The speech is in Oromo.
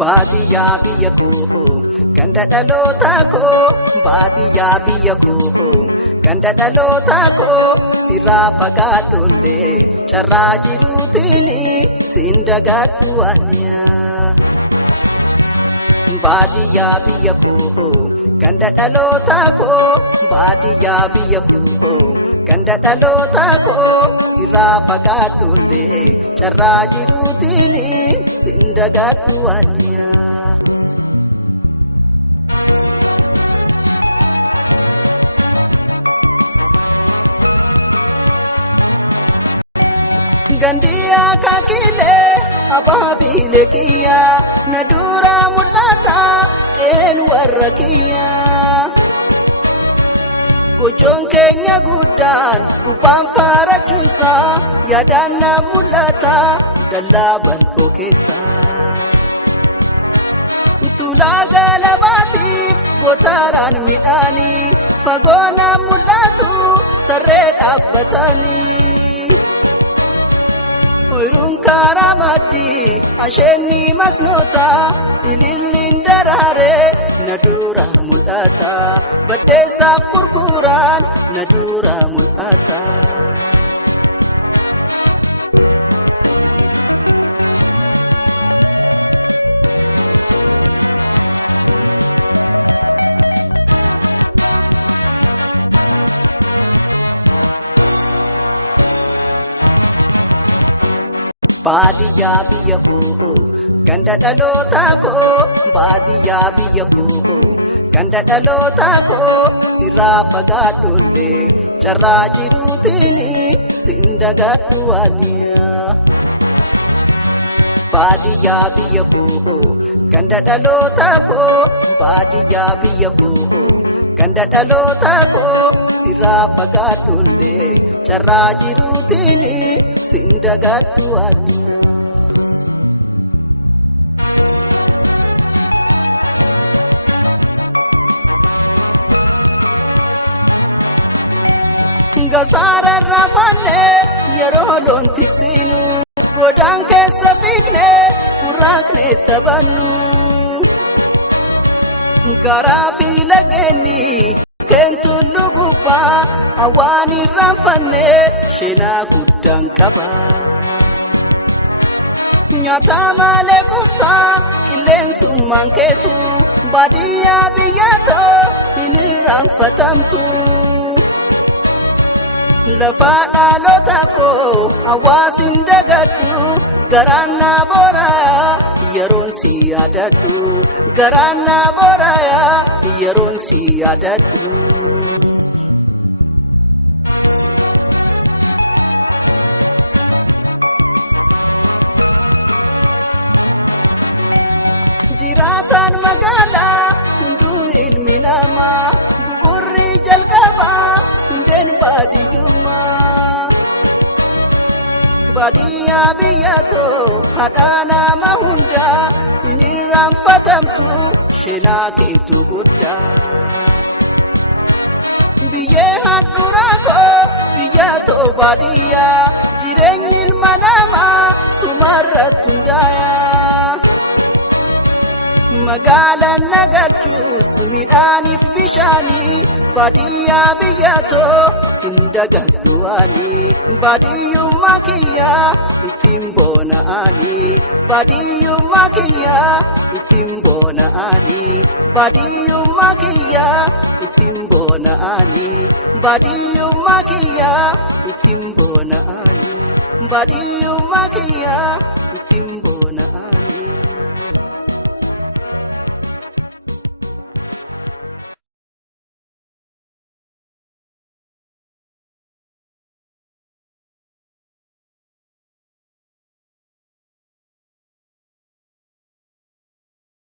Baadiyyaa biyya koo ganda dhalootaa koo baadiyyaa biyya koo ganda dhalootaa koo sirraa fagaadhollee carraa jiruutiin siin dagaadhu aniyaa. Baadiyyaa biyya koo ganda dhalootaa koo baadiyyaa biyya koo ganda dhalootaa koo sirraa fagaadhollee carraa jiruutiin siin dagaadhu aniyaa. Gandiya kakile ababile kiya nadura mulata en warrakiya gojon kenya gudan guban farachunsa yadana mulata dalaban kokesa tulaga labatif gotaran midani fagona mulatu tarred abbatani Oirun karamadi asheni masnota ilillin darare nadura mulata badesa kurkuran nadura mulata. Baadiyyaa biyya koo ganda dhalootaa koo baadiyyaa biyya koo ganda dhalootaa koo sirraa fagaadhollee carraa jiruutiin siin dagaadhu aniyaa. Baadiyyaa biyya koo ganda dhalootaa koo baadiyyaa biyya koo ganda dhalootaa koo sirraa fagaadhollee carraa jiruutiin siin dagaadhu aniyaa. Gasaara rafanne yeroo loon tiksinu godaan keessa fiigne burraaqne taphannu garaa fi lageenni keentullu gubbaa awwaan irraanfanne shenaa guddaan qaba. Nyaata malee qubsaa qilleensummaan keetu baadiyyaa biyyatoo hin irraanfatamtu. Lafa dhalootaa koo hawaasin dagadhu garaan naa booraya yeroon si yaadadhu garaan naa booraya yeroon si yaadadhu. Jiraataan magaalaa hunduu ilmi namaa bu'uurri jalqabaa hundeen baadiyyummaa. Baadiyyaa biyyatoo haadhaa nama hundaa hin irraanfatamtu shenaa keetu guddaa. Biyyee handhuraa koo biyyatoo baadiyyaa jireenyi ilma namaa sumarratti hundaayaa. Magaalaan nagalchus midhaaniif bishaanii baadiyyaa biyyatoo siin dagadhu ani baadiyyummaa kiyyaa ittiin boona'ani baadiyyummaa kiyyaa ittiin boona'ani baadiyyummaa kiyyaa ittiin boona'ani baadiyyummaa kiyyaa ittiin boona'ani baadiyyummaa kiyyaa ittiin boona'ani.